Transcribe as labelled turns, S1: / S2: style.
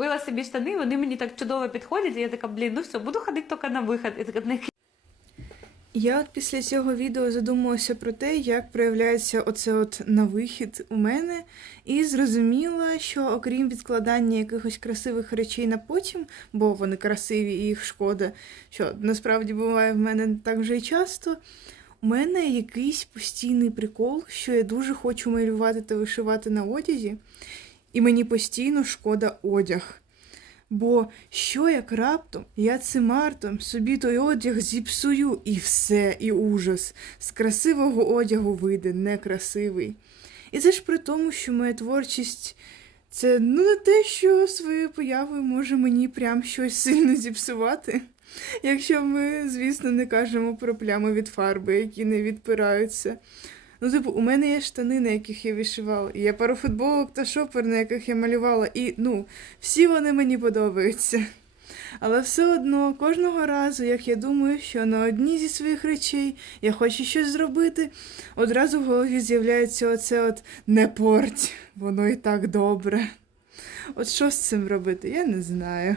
S1: купила собі штани, вони мені так чудово підходять, і я така, блін, ну все, буду ходити тільки на вихід. І така,
S2: Я от після цього відео задумалася про те, як проявляється оце от на вихід у мене, і зрозуміла, що окрім відкладання якихось красивих речей на потім, бо вони красиві і їх шкода, що насправді буває в мене так вже і часто. У мене якийсь постійний прикол, що я дуже хочу малювати та вишивати на одязі, і мені постійно шкода одяг. Бо що як раптом я цим артом собі той одяг зіпсую і все, і ужас. З красивого одягу вийде некрасивий. І це ж при тому, що моя творчість це ну не те, що своєю появою може мені прям щось сильно зіпсувати. Якщо ми, звісно, не кажемо про плями від фарби, які не відпираються. Ну, типу, у мене є штани, на яких я вишивала, є пару футболок та шопер, на яких я малювала, і ну, всі вони мені подобаються. Але все одно, кожного разу, як я думаю, що на одній зі своїх речей я хочу щось зробити, одразу в голові з'являється оце от не порть, воно і так добре. От що з цим робити, я не знаю.